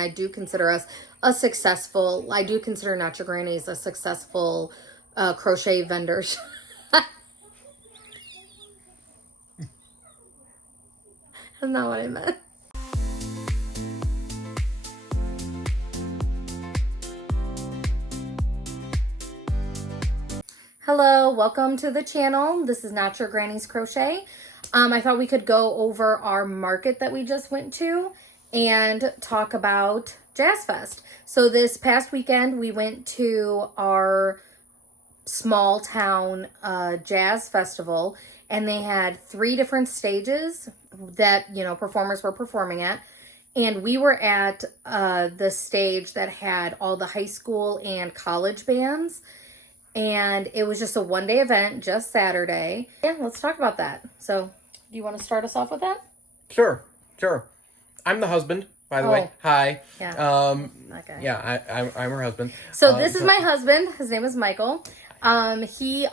I do consider us I do consider Not Your Grannies a successful crochet vendors. That's not what I meant. Hello, welcome to the channel. This is Not Your Granny's Crochet. I thought we could go over our market that we just went to and talk about Jazz Fest. So this past weekend we went to our small town jazz festival, and they had 3 different stages that, performers were performing at. And we were at the stage that had all the high school and college bands. And it was just a one-day event, just Saturday. Yeah, let's talk about that. So, do you want to start us off with that? Sure. I'm the husband, by the way. Hi. Yeah. Okay. Yeah, I'm her husband. So this is my husband. His name is Michael. He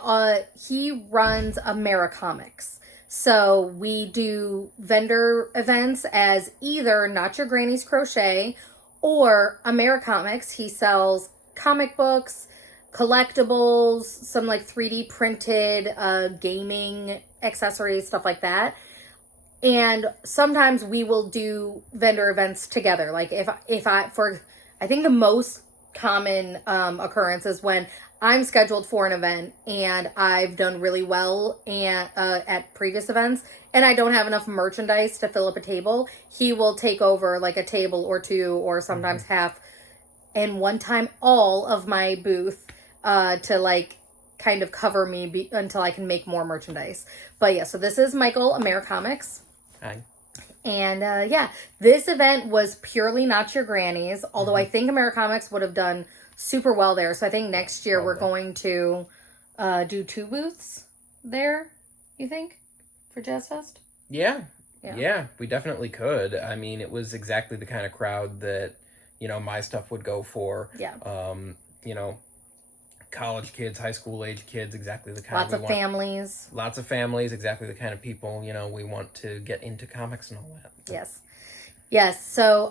runs Americomics. So we do vendor events as either Not Your Granny's Crochet or Americomics. He sells comic books, collectibles, some like 3D printed gaming accessories, stuff like that. And sometimes we will do vendor events together. Like I think the most common occurrence is when I'm scheduled for an event and I've done really well at previous events and I don't have enough merchandise to fill up a table. He will take over like a table or 2 or sometimes half, and one time all of my booth to like kind of cover me until I can make more merchandise. But yeah, so this is Michael, Americomics. Hi. And this event was purely Not Your Granny's, although I think Americomics would have done super well there. So I think next year we're going to do 2 booths there, you think, for Jazz Fest? Yeah, we definitely could. I mean, it was exactly the kind of crowd that, my stuff would go for. Yeah. College kids, high school age kids, exactly the kind Lots of families. Lots of families, exactly the kind of people, we want to get into comics and all that. Yes. So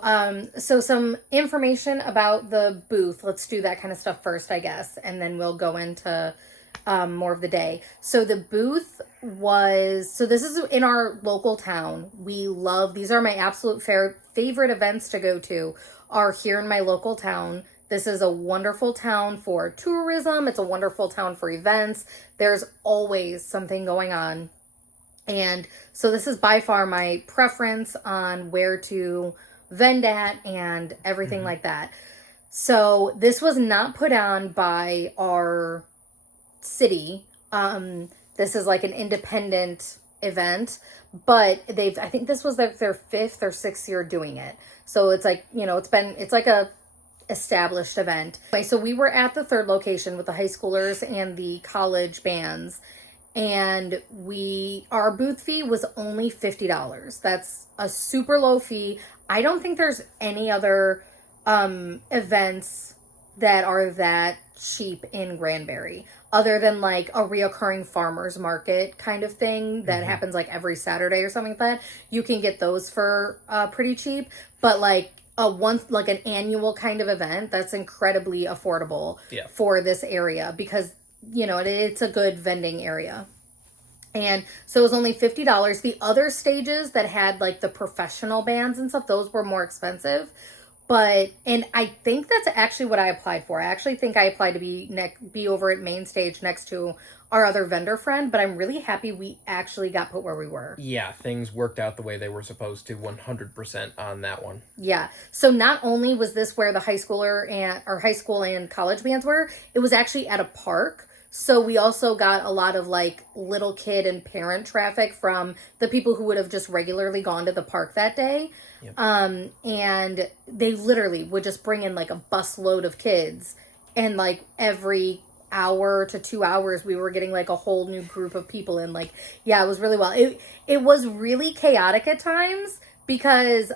some information about the booth. Let's do that kind of stuff first, I guess, and then we'll go into more of the day. So the booth this is in our local town. These are my absolute favorite events to go to are here in my local town. This is a wonderful town for tourism. It's a wonderful town for events. There's always something going on. And so this is by far my preference on where to vend at and everything like that. So this was not put on by our city. This is like an independent event, but I think this was their 5th or 6th year doing it. So it's like, it's like a established event. Okay, so we were at the 3rd location with the high schoolers and the college bands. And our booth fee was only $50. That's a super low fee. I don't think there's any other events that are that cheap in Granbury, other than like a reoccurring farmers market kind of thing that happens like every Saturday or something like that. You can get those for pretty cheap, but like an annual kind of event, that's incredibly affordable for this area because it's a good vending area. And so it was only $50. The other stages that had like the professional bands and stuff, those were more expensive. And I think that's actually what I applied for. I actually think I applied to be over at main stage next to our other vendor friend, but I'm really happy we actually got put where we were. Yeah, things worked out the way they were supposed to 100% on that one. Yeah. So not only was this where the high school and college bands were, it was actually at a park. So we also got a lot of like little kid and parent traffic from the people who would have just regularly gone to the park that day. Yep. And they literally would just bring in like a bus load of kids, and like every hour to 2 hours we were getting like a whole new group of people in. Like, yeah, it was really well. It was really chaotic at times because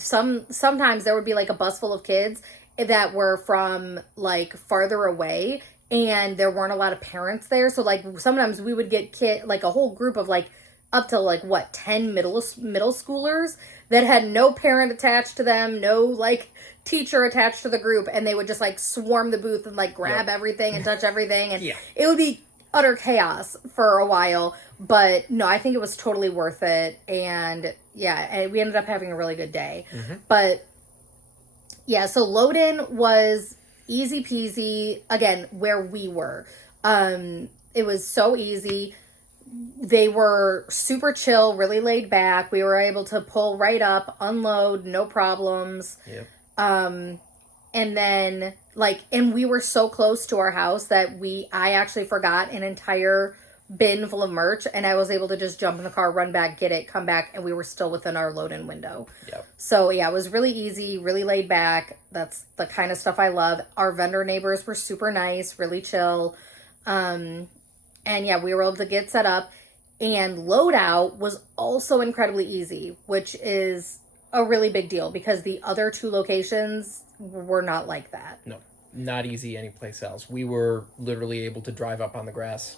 sometimes there would be like a bus full of kids that were from like farther away, and there weren't a lot of parents there. So like sometimes we would get like a whole group of like up to like 10 middle schoolers that had no parent attached to them, no like teacher attached to the group, and they would just like swarm the booth and like grab everything and touch everything, and it would be utter chaos for a while. But no, I think it was totally worth it, and we ended up having a really good day. But yeah, so load-in was easy peasy. Again, where we were, it was so easy. They were super chill, really laid back. We were able to pull right up, unload, no problems. And then and we were so close to our house that I actually forgot an entire bin full of merch, and I was able to just jump in the car, run back, get it, come back, and we were still within our load-in window. So yeah, it was really easy, really laid back. That's the kind of stuff I love. Our vendor neighbors were super nice, really chill. And yeah, we were able to get set up, and load out was also incredibly easy, which is a really big deal because the other 2 locations were not like that. No, not easy anyplace else. We were literally able to drive up on the grass,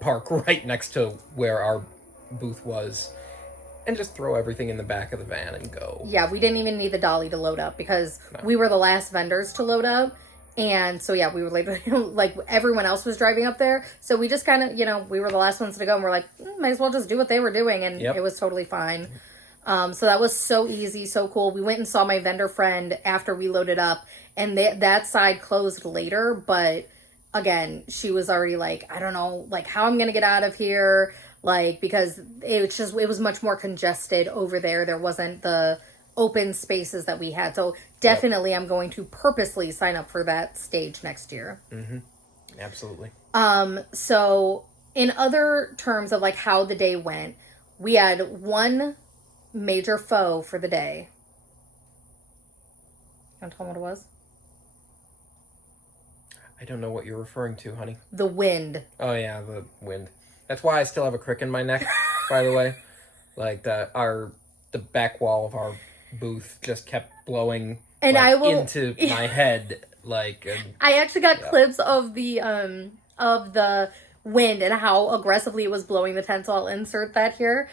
park right next to where our booth was, and just throw everything in the back of the van and go. Yeah, we didn't even need the dolly to load up because we were the last vendors to load up. And so, yeah, we were like everyone else was driving up there. So we just kind of, we were the last ones to go, and we're like, might as well just do what they were doing. And it was totally fine. So that was so easy, so cool. We went and saw my vendor friend after we loaded up, and that side closed later. But again, she was already like, I don't know, like how I'm going to get out of here. Like, because it was much more congested over there. There wasn't the open spaces that we had. So definitely I'm going to purposely sign up for that stage next year. Absolutely. So in other terms of like how the day went, we had one major foe for the day. You want to tell me what it was? I don't know what you're referring to, honey. The wind. Oh yeah, the wind. That's why I still have a crick in my neck, by the way. Like the back wall of our booth just kept blowing and into my head. I actually got clips of the wind and how aggressively it was blowing the tent, so I'll insert that here.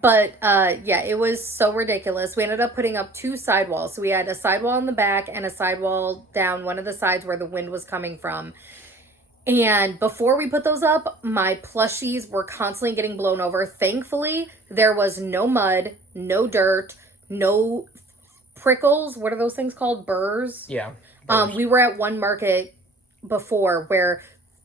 But it was so ridiculous. We ended up putting up 2 sidewalls. So we had a sidewall in the back and a sidewall down one of the sides where the wind was coming from. And before we put those up, my plushies were constantly getting blown over. Thankfully, there was no mud, no dirt, no prickles. What are those things called? Burrs? Yeah. Burrs. We were at one market before where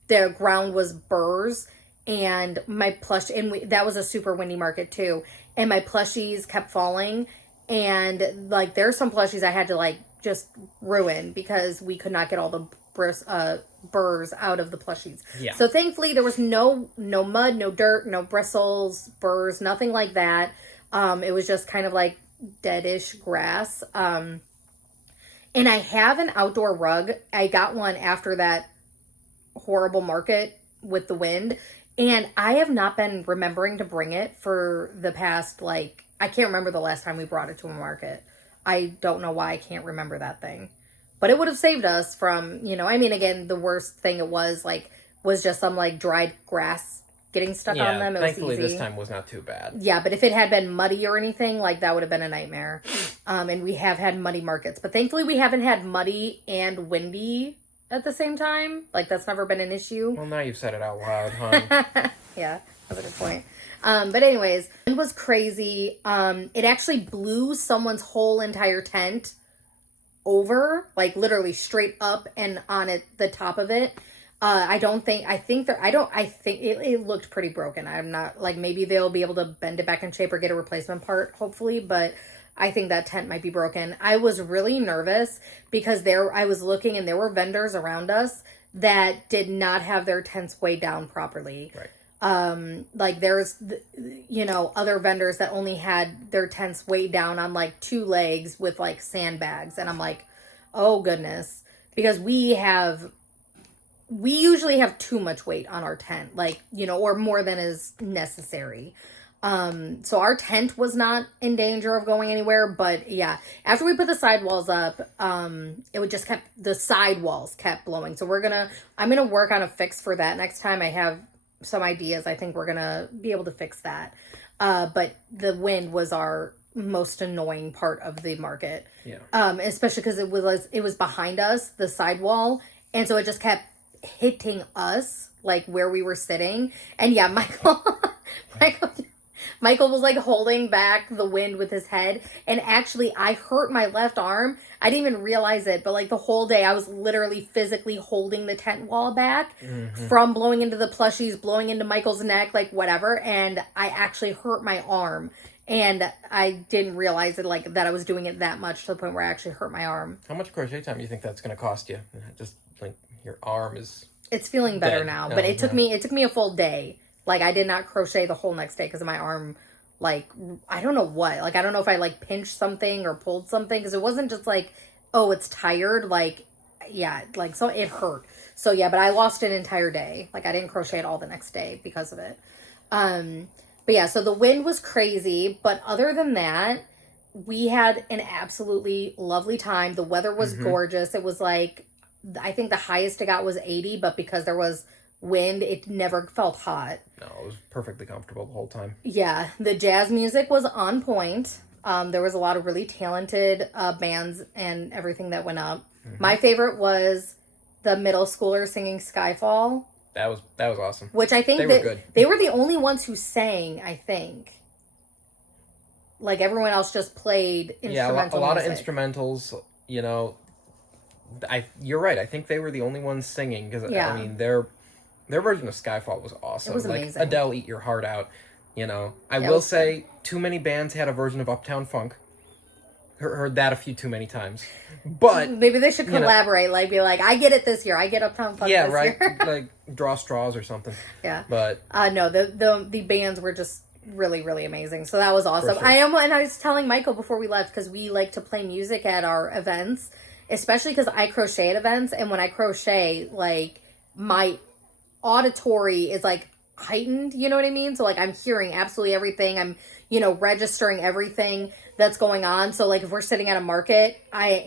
the ground was burrs, and that was a super windy market too. And my plushies kept falling, and like there's some plushies I had to like just ruin because we could not get all the burrs out of the plushies. So thankfully there was no mud, no dirt, no bristles, burrs, nothing like that. It was just kind of like deadish grass. And I have an outdoor rug. I got one after that horrible market with the wind, and I have not been remembering to bring it for the past, I can't remember the last time we brought it to a market. I don't know why I can't remember that thing, but it would have saved us from, again, the worst thing it was just some dried grass getting stuck on them. It thankfully was easy. This time was not too bad. Yeah, but if it had been muddy or anything, that would have been a nightmare. And we have had muddy markets, but thankfully we haven't had muddy and windy at the same time. That's never been an issue. Well, now you've said it out loud, hon. Yeah, that's a good point. But anyways, it was crazy. It actually blew someone's whole entire tent over, literally straight up and on the top of it. I think it looked pretty broken. I'm not maybe they'll be able to bend it back in shape or get a replacement part, hopefully, but I think that tent might be broken. I was really nervous because I was looking and there were vendors around us that did not have their tents weighed down properly. Right. There's, other vendors that only had their tents weighed down on 2 legs with sandbags. And I'm like, oh goodness, because we usually have too much weight on our tent, or more than is necessary. So our tent was not in danger of going anywhere, but yeah, after we put the sidewalls up, the sidewalls kept blowing. So I'm going to work on a fix for that next time. I have some ideas. I think we're going to be able to fix that. But the wind was our most annoying part of the market. Yeah. Especially because it was behind us, the sidewall, and so it just kept hitting us like where we were sitting. And yeah, Michael Michael was like holding back the wind with his head, and actually I hurt my left arm. I didn't even realize it, but like the whole day I was literally physically holding the tent wall back from blowing into the plushies, blowing into Michael's neck, like whatever, and I actually hurt my arm. And I didn't realize it, like that I was doing it that much to the point where I actually hurt my arm. How much crochet time do you think that's going to cost you? Just like your arm is. It's feeling better dead. now, but it took me a full day. Like I did not crochet the whole next day because of my arm. Like I don't know what. Like I don't know if I like pinched something or pulled something, because it wasn't just like, oh, it's tired. Like yeah, like so it hurt. So yeah, but I lost an entire day. Like I didn't crochet at all the next day because of it. But yeah, so the wind was crazy, but other than that, we had an absolutely lovely time. The weather was gorgeous. It was like, I think the highest it got was 80, but because there was wind, it never felt hot. No, it was perfectly comfortable the whole time. Yeah, the jazz music was on point. There was a lot of really talented bands and everything that went up. My favorite was the middle schoolers singing Skyfall. That was awesome. Which I think they were good. They were the only ones who sang, I think. Like everyone else just played instrumental. Yeah, a lot music. of instrumentals, you know. You're right. I think they were the only ones singing because I mean their version of Skyfall was awesome. It was like amazing. Adele, Eat Your Heart Out. You know, I will say too many bands had a version of Uptown Funk. Heard that a few too many times, but maybe they should collaborate. Like, be like, I get it this year. I get Uptown Funk. Yeah, this right. year. Like draw straws or something. Yeah, but no, the bands were just really, really amazing. So that was awesome. Sure. And I was telling Michael before we left, because we like to play music at our events, especially because I crochet at events, and when I crochet, like my auditory is like heightened, you know what I mean? So like I'm hearing absolutely everything. I'm, registering everything that's going on. So like if we're sitting at a market, I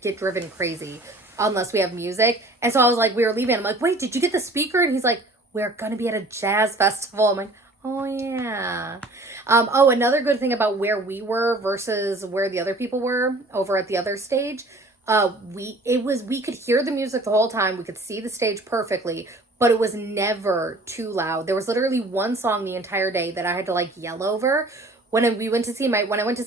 get driven crazy unless we have music. And so I was like, we were leaving. I'm like, wait, did you get the speaker? And he's like, we're going to be at a jazz festival. I'm like, oh yeah. Another good thing about where we were versus where the other people were over at the other stage. We could hear the music the whole time. We could see the stage perfectly, but it was never too loud. There was literally one song the entire day that I had to like yell over. When I went to see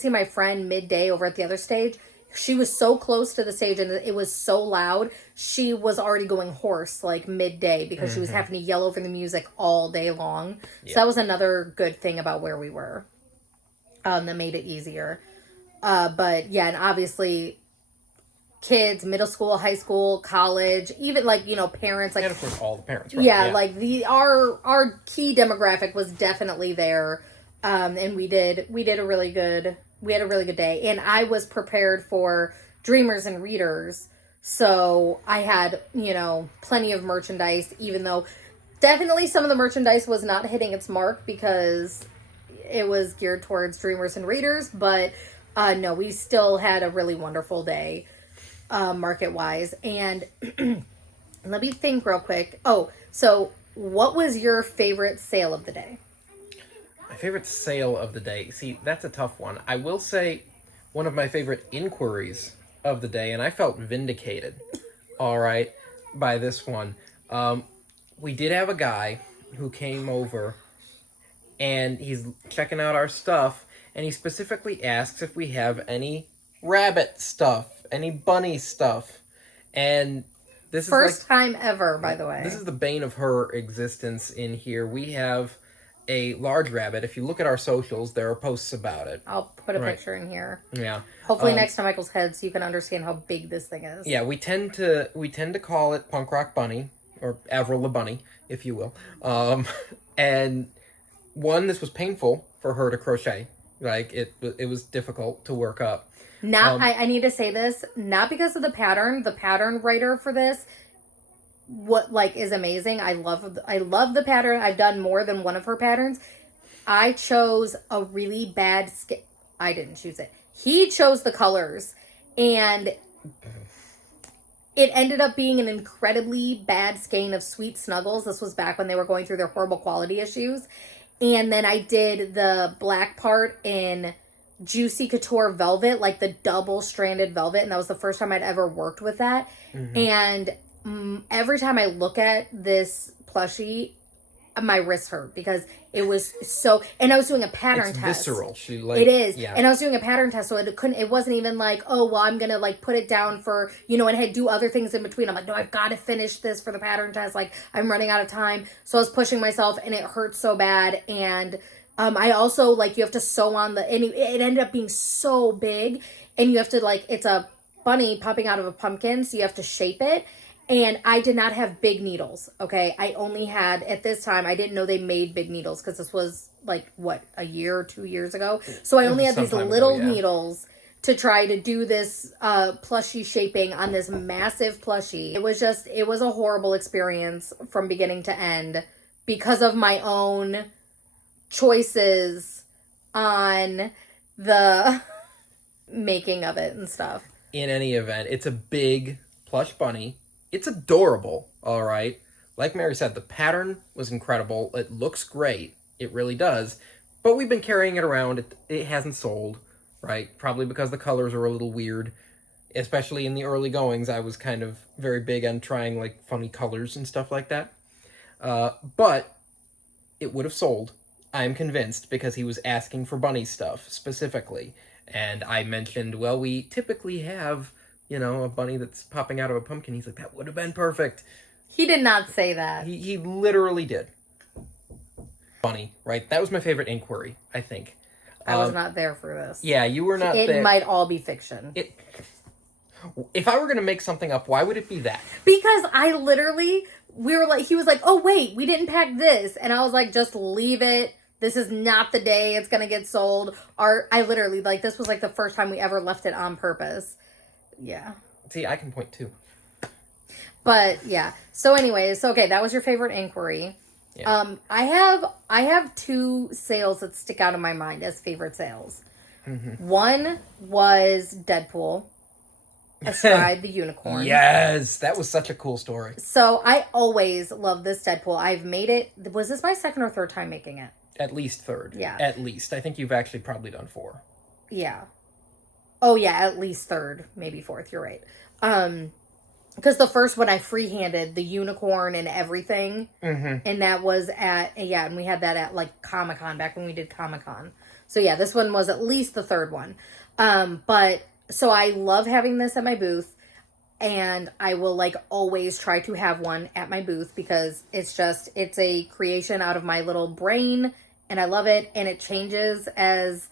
my friend midday over at the other stage, she was so close to the stage and it was so loud. She was already going hoarse like midday because she was having to yell over the music all day long. Yeah. So that was another good thing about where we were. That made it easier. But yeah, and obviously kids, middle school, high school, college, even like, parents, like, and of course all the parents, right? Yeah, like our key demographic was definitely there. And we had a really good day, and I was prepared for dreamers and readers. So I had, plenty of merchandise, even though definitely some of the merchandise was not hitting its mark because it was geared towards dreamers and readers, but no, we still had a really wonderful day. Market wise. And let me think real quick. So what was your favorite sale of the day? My favorite sale of the day. See, that's a tough one. I will say one of my favorite inquiries of the day, and I felt vindicated, all right, by this one. We did have a guy who came over and he's checking out our stuff, and he specifically asks if we have any rabbit stuff, any bunny stuff, and this first is time ever, by the way. This is the bane of her existence in here. We have a large rabbit. If you look at our socials, there are posts about it. I'll put a picture in here. Yeah. Hopefully next to Michael's head, so you can understand how big this thing is. Yeah, we tend to call it Punk Rock Bunny, or Avril the Bunny, if you will. And this was painful for her to crochet. Like it was difficult to work up. I need to say this, not because of the pattern. The pattern writer for this, is amazing. I love the pattern. I've done more than one of her patterns. I chose a really bad I didn't choose it. He chose the colors, and it ended up being an incredibly bad skein of Sweet Snuggles. This was back when they were going through their horrible quality issues. And then I did the black part in Juicy Couture velvet, like the double stranded velvet. And that was the first time I'd ever worked with that. And every time I look at this plushie, my wrists hurt because it was so, and I was doing a pattern It's test. visceral. It is. Yeah. And I was doing a pattern test, so it wasn't even like, oh, well, I'm going to like put it down for, and I had to do other things in between. I'm like, no, I've got to finish this for the pattern test. Like, I'm running out of time. So I was pushing myself and it hurt so bad. And I also, like, you have to sew on and it ended up being so big, and you have to, like, it's a bunny popping out of a pumpkin, so you have to shape it. And I did not have big needles, okay? I only had, at this time, I didn't know they made big needles because this was, like, what, a year or 2 years ago? So I only had these little needles to try to do this plushie shaping on this massive plushie. It was a horrible experience from beginning to end because of my own choices on the making of it and stuff. In any event, it's a big plush bunny. It's adorable, all right? Like Mary said, the pattern was incredible. It looks great. It really does. But we've been carrying it around. It hasn't sold, right? Probably because the colors are a little weird. Especially in the early goings, I was kind of very big on trying, like, funny colors and stuff like that. But it would have sold, I'm convinced, because he was asking for bunny stuff, specifically. And I mentioned, well, we typically have, a bunny that's popping out of a pumpkin. He's like, that would have been perfect. He did not say that. He literally did. Bunny, right? That was my favorite inquiry, I think. I was not there for this. Yeah, you were not there. It might all be fiction. If I were going to make something up, why would it be that? Because he was like, oh, wait, we didn't pack this. And I was like, just leave it. This is not the day it's going to get sold. I literally, like, this was like the first time we ever left it on purpose. Yeah. See, I can point too. But yeah. So anyways, okay, that was your favorite inquiry. Yeah. I have two sales that stick out in my mind as favorite sales. One was Deadpool, Astride the Unicorn. Yes, that was such a cool story. So I always love this Deadpool. I've made it. Was this my second or third time making it? At least third. Yeah. At least. I think you've actually probably done 4. Yeah. Oh, yeah, at least third, maybe fourth. You're right. Because the first one I freehanded the unicorn and everything. And that was and we had that at, like, Comic-Con, back when we did Comic-Con. So, yeah, this one was at least the third one. So I love having this at my booth. And I will, like, always try to have one at my booth because it's a creation out of my little brain. And I love it. And it changes as,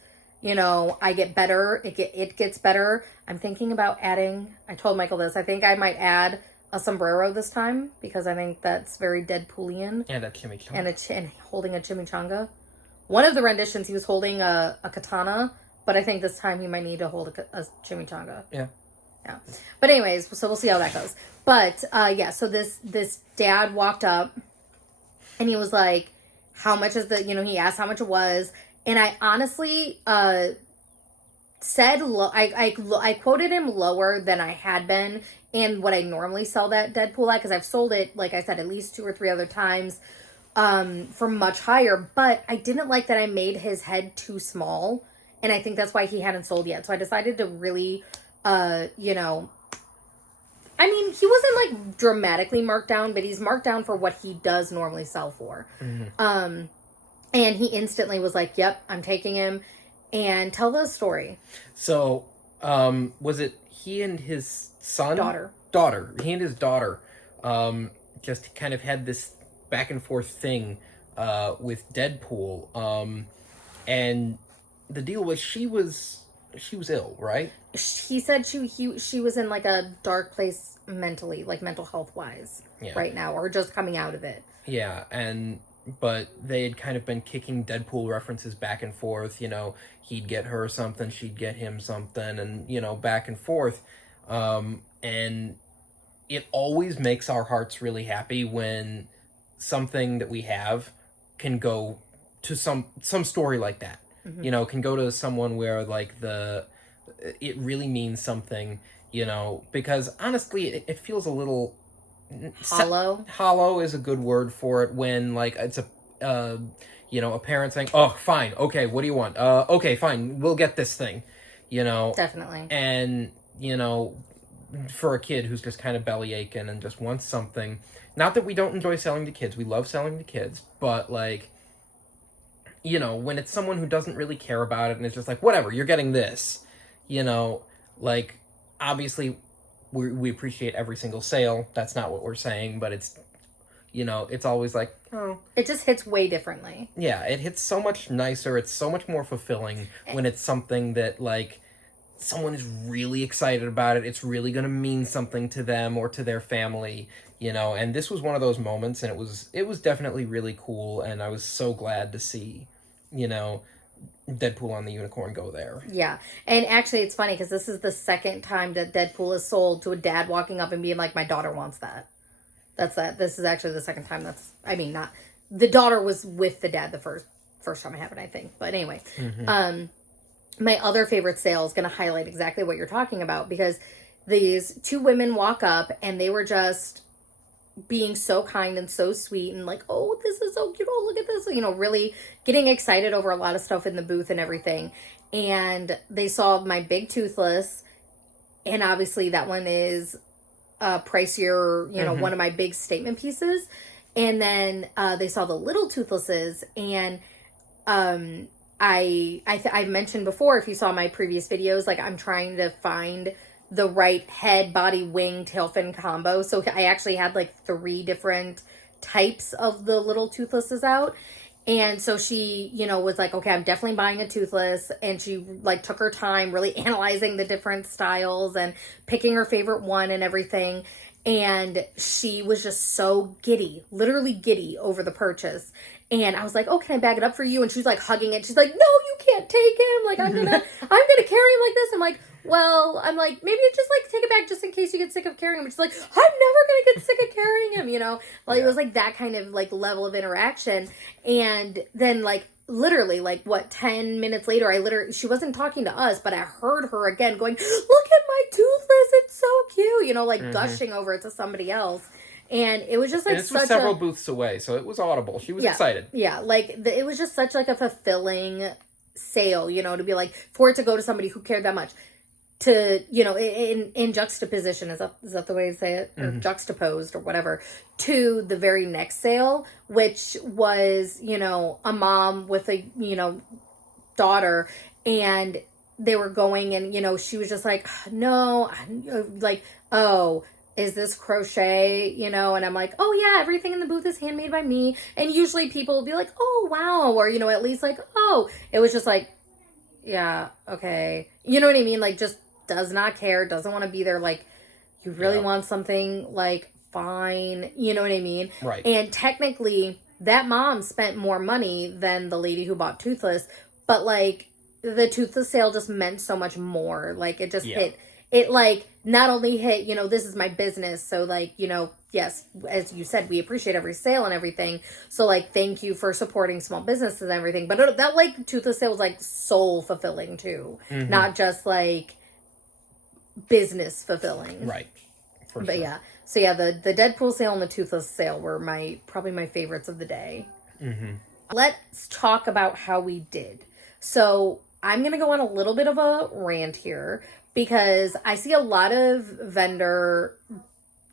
I get better. It gets better. I'm thinking about adding, I told Michael this, I think I might add a sombrero this time because I think that's very Deadpoolian. And a chimichanga. And holding a chimichanga. One of the renditions, he was holding a katana, but I think this time he might need to hold a chimichanga. Yeah. Yeah. But anyways, so we'll see how that goes. But, so this dad walked up and he was like, how much is he asked how much it was. And I honestly, said, I quoted him lower than I had been and what I normally sell that Deadpool at, because I've sold it, like I said, at least 2 or 3 other times, for much higher. But I didn't like that I made his head too small. And I think that's why he hadn't sold yet. So I decided to really, I mean, he wasn't, like, dramatically marked down, but he's marked down for what he does normally sell for. And he instantly was like, yep, I'm taking him. And tell the story. So, was it he and his son? Daughter. He and his daughter just kind of had this back and forth thing with Deadpool. And the deal was she was ill, right? He said she was in, like, a dark place mentally, like, mental health wise, right now, or just coming out of it. Yeah, but they had kind of been kicking Deadpool references back and forth. He'd get her something, she'd get him something, and back and forth. And it always makes our hearts really happy when something that we have can go to some story like that. Can go to someone where, like, it really means something, because honestly it feels a little hollow. Hollow is a good word for it when, like, it's a You know, a parent saying, "Oh, fine, okay, what do you want? Okay, fine, we'll get this thing." You know, Definitely. and you know, for a kid who's just kind of belly aching and just wants something. Not that we don't enjoy selling to kids, we love selling to kids, but like, you know, when it's someone who doesn't really care about it and it's just like, whatever, you're getting this, you know, like, obviously, we appreciate every single sale. That's not what we're saying, but it's, you know, it's always like, oh. It just hits way differently. Yeah, it hits so much nicer. It's so much more fulfilling when it's something that, like, someone is really excited about it. It's really going to mean something to them or to their family, you know. And this was one of those moments, and it was definitely really cool. And I was so glad to see, you know, Deadpool on the Unicorn go there. Yeah. And actually, it's funny because this is the second time that Deadpool is sold to a dad walking up and being like, my daughter wants that. This is actually the second time not, the daughter was with the dad the first time it happened, I think. But anyway, my other favorite sale is going to highlight exactly what you're talking about, because these two women walk up and they were just being so kind and so sweet and like, oh, this is so cute. Oh, look at this. You know, really getting excited over a lot of stuff in the booth and everything. And they saw my big toothless, and obviously that one is pricier, you know, one of my big statement pieces. And then they saw the little toothlesses, and I mentioned before, if you saw my previous videos, like I'm trying to find the right head, body, wing, tail fin combo. So I actually had like 3 different types of the little toothlesses out. And so she, you know, was like, okay, I'm definitely buying a toothless. And she like took her time really analyzing the different styles and picking her favorite one and everything. And she was just so giddy, literally giddy over the purchase. And I was like, oh, can I bag it up for you? And she's like hugging it. She's like, no, you can't take him. Like, I'm gonna carry him like this. I'm like, well, maybe just like take it back just in case you get sick of carrying him. She's like, I'm never gonna get sick of carrying him, you know? Like, It was like that kind of like level of interaction. And then like, literally like what, 10 minutes later, she wasn't talking to us, but I heard her again going, look at my toothless, it's so cute, you know, like gushing over it to somebody else. And it was just like, and this was several booths away, so it was audible. She was excited. Yeah, like it was just such like a fulfilling sale, you know, to be like, for it to go to somebody who cared that much, to, you know, in juxtaposition, is that the way to say it, or juxtaposed or whatever, to the very next sale, which was, you know, a mom with a, you know, daughter, and they were going, and, you know, she was just like, no, like, oh, is this crochet, you know? And I'm like, oh yeah, everything in the booth is handmade by me. And usually people will be like, oh wow, or, you know, at least like, oh. It was just like, yeah, okay, you know what I mean? Like, just does not care, doesn't want to be there. Like, you really want something, like, fine, you know what I mean? Right. And technically that mom spent more money than the lady who bought toothless, but like the toothless sale just meant so much more. Like, it just hit it, like, not only hit, you know, this is my business, so like, you know, yes, as you said, we appreciate every sale and everything, so like, thank you for supporting small businesses and everything, but that like toothless sale was like soul fulfilling too, not just like business fulfilling, right? But sure. Yeah, so yeah, the Deadpool sale and the toothless sale were probably my favorites of the day. Let's talk about how we did. So I'm gonna go on a little bit of a rant here, because I see a lot of vendor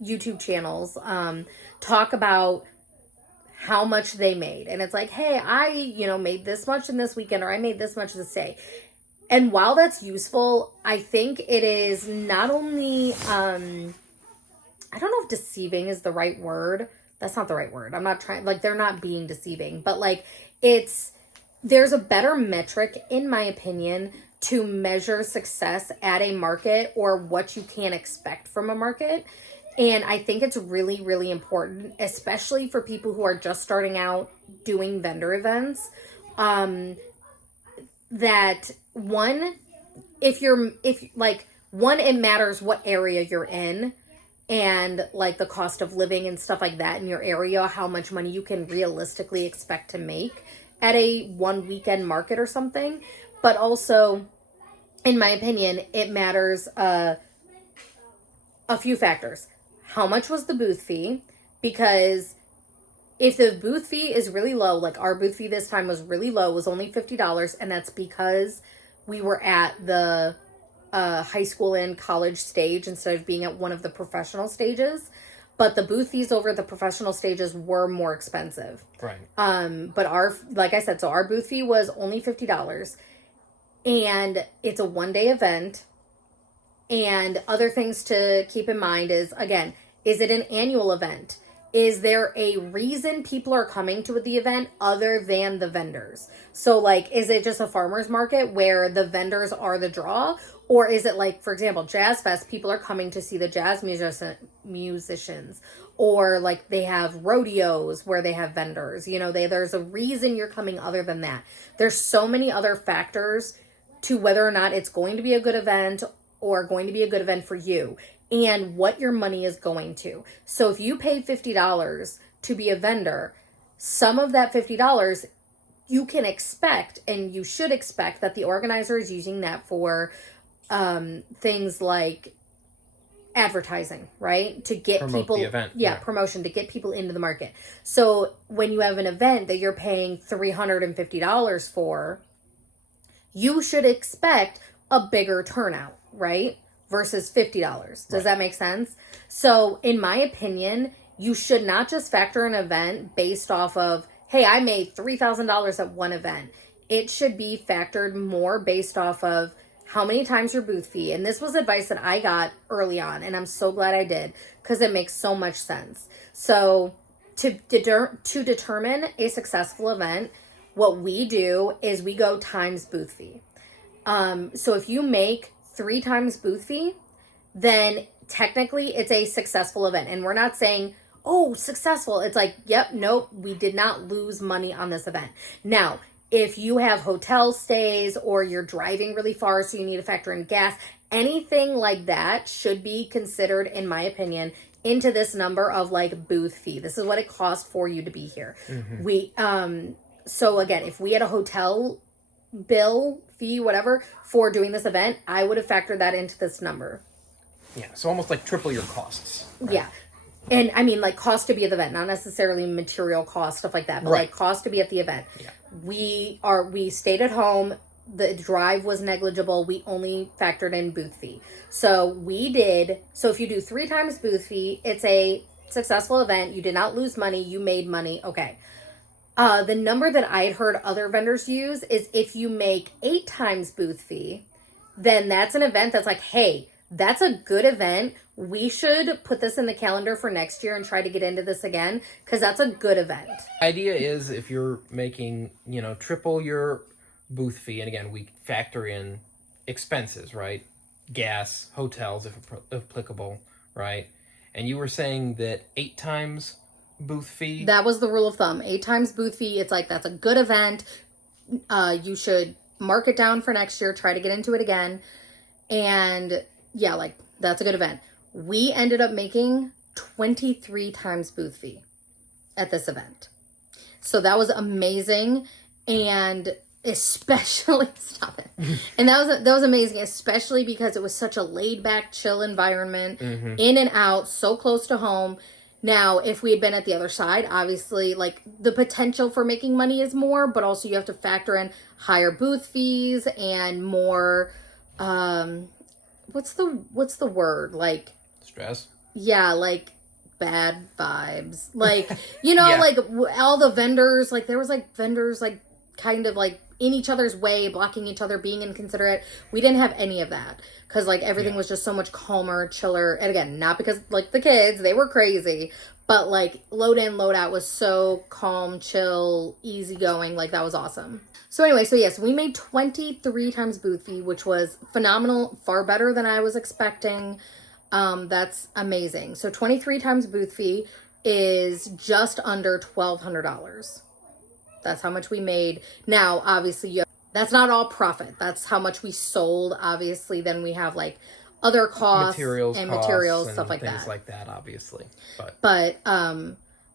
YouTube channels talk about how much they made. And it's like, hey, I, you know, made this much in this weekend, or I made this much this day. And while that's useful, I think it is not only, I don't know if deceiving is the right word. That's not the right word. I'm not trying, like, they're not being deceiving, but like, there's a better metric, in my opinion, to measure success at a market, or what you can expect from a market. And I think it's really, really important, especially for people who are just starting out doing vendor events, that one, it matters what area you're in, and like the cost of living and stuff like that in your area, how much money you can realistically expect to make at a one weekend market or something. But also, in my opinion, it matters a few factors. How much was the booth fee? Because if the booth fee is really low, like our booth fee this time was really low, was only $50, and that's because we were at the high school and college stage instead of being at one of the professional stages. But the booth fees over the professional stages were more expensive. Right. But like I said, so our booth fee was only $50. And it's a 1-day event. And other things to keep in mind is, again, is it an annual event? Is there a reason people are coming to the event other than the vendors? So, like, is it just a farmer's market where the vendors are the draw? Or is it like, for example, Jazz Fest, people are coming to see the jazz musicians. Or, like, they have rodeos where they have vendors. You know, there's a reason you're coming other than that. There's so many other factors to whether or not it's going to be a good event or going to be a good event for you, and what your money is going to. So if you pay $50 to be a vendor, some of that $50 you can expect, and you should expect, that the organizer is using that for things like advertising, right? To get Promote people, the event. yeah, promotion, to get people into the market. So when you have an event that you're paying $350 for, you should expect a bigger turnout, right? Versus $50. Does that make sense? So in my opinion, you should not just factor an event based off of, hey, I made $3,000 at one event. It should be factored more based off of how many times your booth fee. And this was advice that I got early on, and I'm so glad I did, because it makes so much sense. So to determine a successful event, what we do is we go times booth fee. So if you make 3 times booth fee, then technically it's a successful event. And we're not saying, oh, successful. It's like, yep, nope, we did not lose money on this event. Now, if you have hotel stays or you're driving really far, so you need to factor in gas, anything like that should be considered, in my opinion, into this number of like booth fee. This is what it costs for you to be here. Mm-hmm. So again, if we had a hotel bill, fee, whatever, for doing this event, I would have factored that into this number. Yeah, so almost like triple your costs. Right? Yeah. And I mean, like, cost to be at the event, not necessarily material cost, stuff like that, but like cost to be at the event. Yeah. We stayed at home. The drive was negligible. We only factored in booth fee. So if you do 3 times booth fee, it's a successful event. You did not lose money. You made money. Okay. The number that I had heard other vendors use is if you make 8 times booth fee, then that's an event that's like, hey, that's a good event. We should put this in the calendar for next year and try to get into this again, because that's a good event. Idea is, if you're making, triple your booth fee, and again, we factor in expenses, right? Gas, hotels, if applicable, right? And you were saying that 8 times booth fee? That was the rule of thumb. 8 times booth fee. It's like, that's a good event. You should mark it down for next year, try to get into it again. And yeah, like, that's a good event. We ended up making 23 times booth fee at this event. So that was amazing. And especially, stop it. And that was amazing, especially because it was such a laid back, chill environment, in and out, so close to home. Now, if we had been at the other side, obviously, like, the potential for making money is more, but also you have to factor in higher booth fees and more, what's the word? Like, stress? Yeah, like, bad vibes. Like, like, all the vendors, like, there was, like, vendors, like, kind of, like, in each other's way, blocking each other, being inconsiderate. We didn't have any of that, because like everything was just so much calmer, chiller. And again, not because like the kids, they were crazy, but like load in, load out was so calm, chill, easygoing. Like, that was awesome. So anyway, yes, we made 23 times booth fee, which was phenomenal, far better than I was expecting. That's amazing. So 23 times booth fee is just under $1,200. That's how much we made. Now, obviously, that's not all profit. That's how much we sold. Obviously, then we have like other costs, materials, stuff like that. Things like that, obviously. But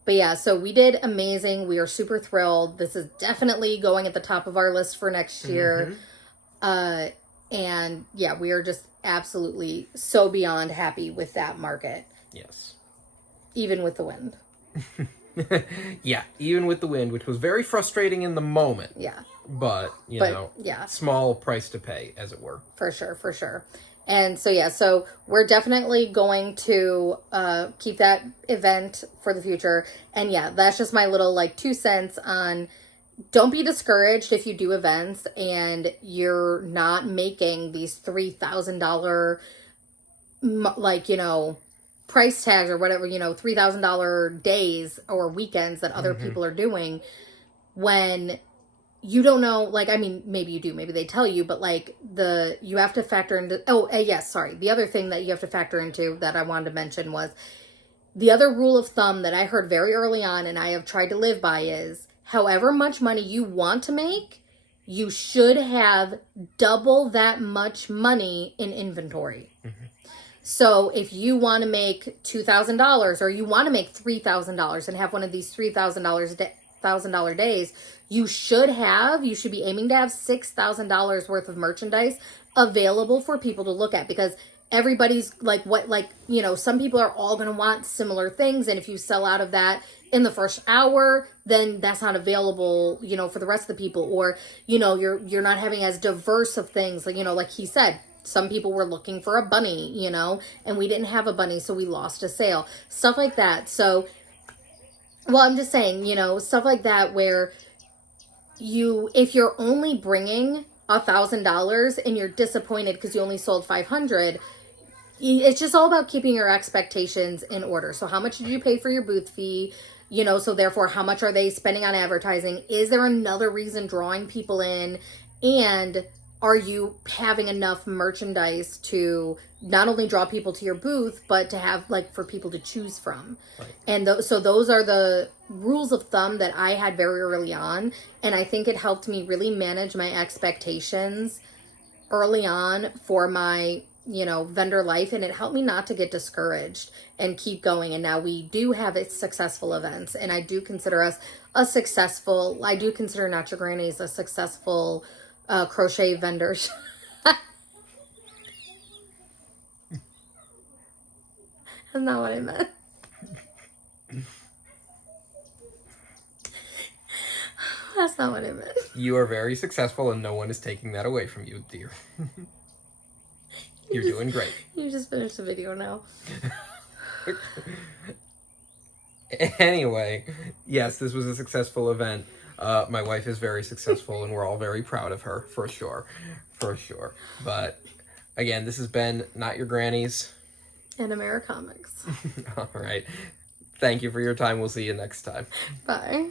yeah, so we did amazing. We are super thrilled. This is definitely going at the top of our list for next year. And yeah, we are just absolutely so beyond happy with that market. Yes. Even with the wind. Yeah, even with the wind, which was very frustrating in the moment. Yeah. But, you know, yeah, small price to pay, as it were. for sure, for sure. And so, yeah, so we're definitely going to keep that event for the future. And yeah, that's just my little like 2 cents on, don't be discouraged if you do events and you're not making these $3,000 like, you know, price tags or whatever, you know, $3,000 days or weekends that other people are doing, when you don't know, like, I mean, maybe you do, maybe they tell you, but like you have to factor into, yes, sorry. The other thing that you have to factor into that I wanted to mention was the other rule of thumb that I heard very early on and I have tried to live by is, however much money you want to make, you should have double that much money in inventory. So if you want to make $2,000 or you want to make $3,000 and have one of these $3,000 days, you should be aiming to have $6,000 worth of merchandise available for people to look at, because everybody's like, you know, some people are all going to want similar things. And if you sell out of that in the first hour, then that's not available, you know, for the rest of the people. Or, you know, you're not having as diverse of things. Like, you know, like he said, some people were looking for a bunny, you know, and we didn't have a bunny, so we lost a sale. Stuff like that. So, well, I'm just saying, you know, stuff like that where if you're only bringing $1,000 and you're disappointed because you only sold 500, it's just all about keeping your expectations in order. So how much did you pay for your booth fee? You know, so therefore, how much are they spending on advertising? Is there another reason drawing people in? And are you having enough merchandise to not only draw people to your booth, but to have, like, for people to choose from? Right. And so those are the rules of thumb that I had very early on. And I think it helped me really manage my expectations early on for my, you know, vendor life. And it helped me not to get discouraged and keep going. And now we do have successful events. And I do consider us I do consider Not Your Grannies a successful crochet vendors. That's not what I meant. That's not what I meant. You are very successful and no one is taking that away from you, dear. You're doing great. You just finished the video now. Anyway, yes, this was a successful event. My wife is very successful, and we're all very proud of her, for sure. But, again, this has been Not Your Grannies. And Americomics. All right. Thank you for your time. We'll see you next time. Bye.